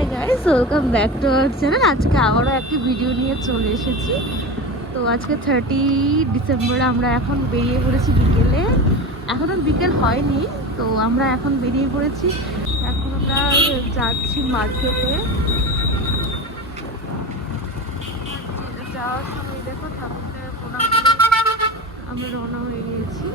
Hi guys, welcome back to our channel. আজকে আবারও একটি ভিডিও নিয়ে চলে এসেছি। তো আজকে 30 ডিসেম্বর, আমরা এখন বেরিয়ে পড়েছি বিকেলে। এখনও বিকেল হয়নি, তো আমরা এখন বেরিয়ে পড়েছি। এখন আমরা যাচ্ছি মার্কেটে। যাওয়ার সময় দেখো ঠাকুরকে প্রণাম করে আমরা রওনা হয়ে গিয়েছি।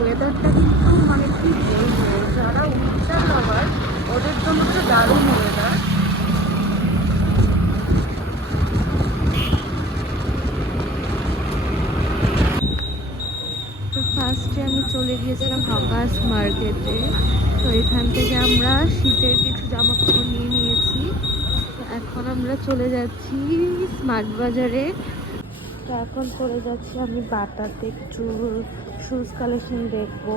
ওয়েদারটা কিন্তু মানে কি বলবো, যারা উইন্টার লাভার ওদের জন্য তো দারুণ ওয়েদার। তো ফার্স্টে আমি চলে গিয়েছিলাম হকার্স মার্কেটে। তো এখান থেকে আমরা শীতের কিছু জামা কাপড় নিয়ে নিয়েছি। তো এখন আমরা চলে যাচ্ছি স্মার্ট বাজারে। তো এখন চলে যাচ্ছি আমি বাটাতে কিছু শুজ কালেকশন দেখবো।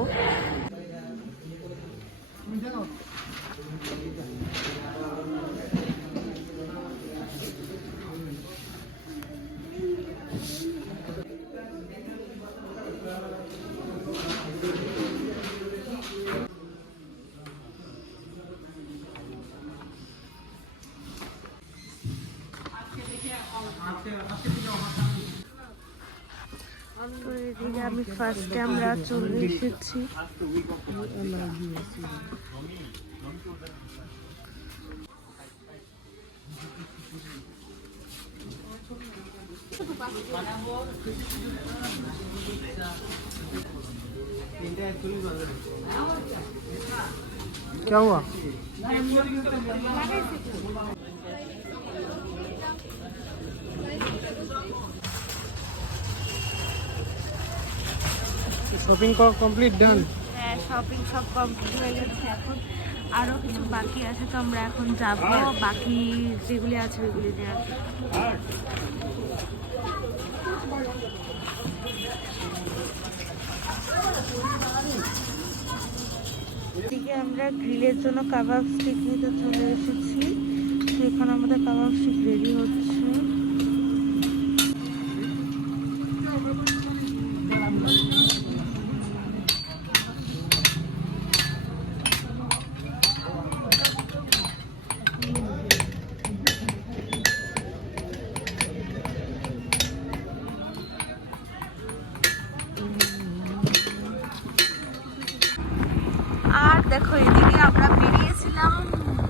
তো এদিকে আমি ফার্স্টে আমরা চলে এসেছি। क्या हुआ? শপিং কমপ্লিট ডান। হ্যাঁ, শপিং সব কমপ্লিট হয়ে গেছে। এখন আরো কিছু বাকি আছে, তো আমরা এখন যাব বাকি যেগুলি আছে ওইগুলি নিয়ে। এদিকে আমরা গ্রিলের জন্য কাবাব স্টিক নিতে চলে এসেছি। তো এখন আমাদের কাবাব স্টিক রেডি হচ্ছে। আর দেখো এদিকে আমরা বেরিয়েছিলাম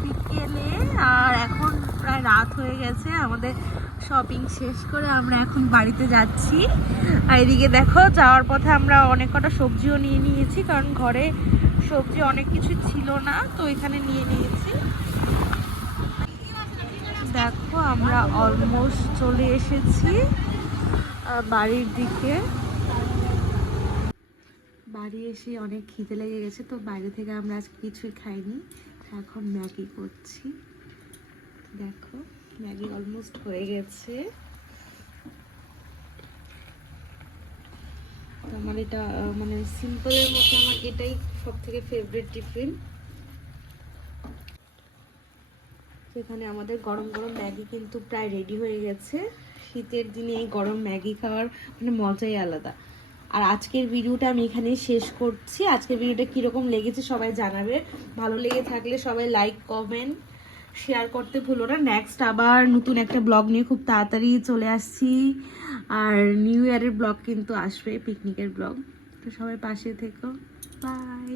বিকেলে, আর এখন প্রায় রাত হয়ে গেছে। আমাদের শপিং শেষ করে আমরা এখন বাড়িতে যাচ্ছি। আর এদিকে দেখো যাওয়ার পথে আমরা অনেক কটা সবজিও নিয়ে নিয়েছি, কারণ ঘরে সবজি অনেক কিছু ছিল না, তো এখানে নিয়ে নিয়েছি। দেখো আমরা অলমোস্ট চলে এসেছি বাড়ির দিকে। বাড়ি এসে অনেক খিদে লেগে গেছে, তো বাইরে থেকে আমরা আজকে কিছুই খাইনি। এখন ম্যাগি করছি। দেখো ম্যাগি অলমোস্ট হয়ে গেছে। আমার এটা মানে সিম্পলের মধ্যে আমার এটাই সব থেকে ফেভারিট টিফিন। এখানে আমাদের গরম গরম ম্যাগি কিন্তু প্রায় রেডি হয়ে গেছে। শীতের দিনে এই গরম ম্যাগি খাওয়ার মানে মজাই আলাদা। আর আজকের ভিডিওটা আমি এখানেই শেষ করছি। আজকের ভিডিওটা কীরকম লেগেছে সবাই জানাবে। ভালো লেগে থাকলে সবাই লাইক কমেন্ট শেয়ার করতে ভুলো না। নেক্সট আবার নতুন একটা ব্লগ নিয়ে খুব তাড়াতাড়ি চলে আসছি। আর নিউ ইয়ারের ব্লগ কিন্তু আসবে, পিকনিকের ব্লগ। তো সবাই পাশে থেকো। বাই।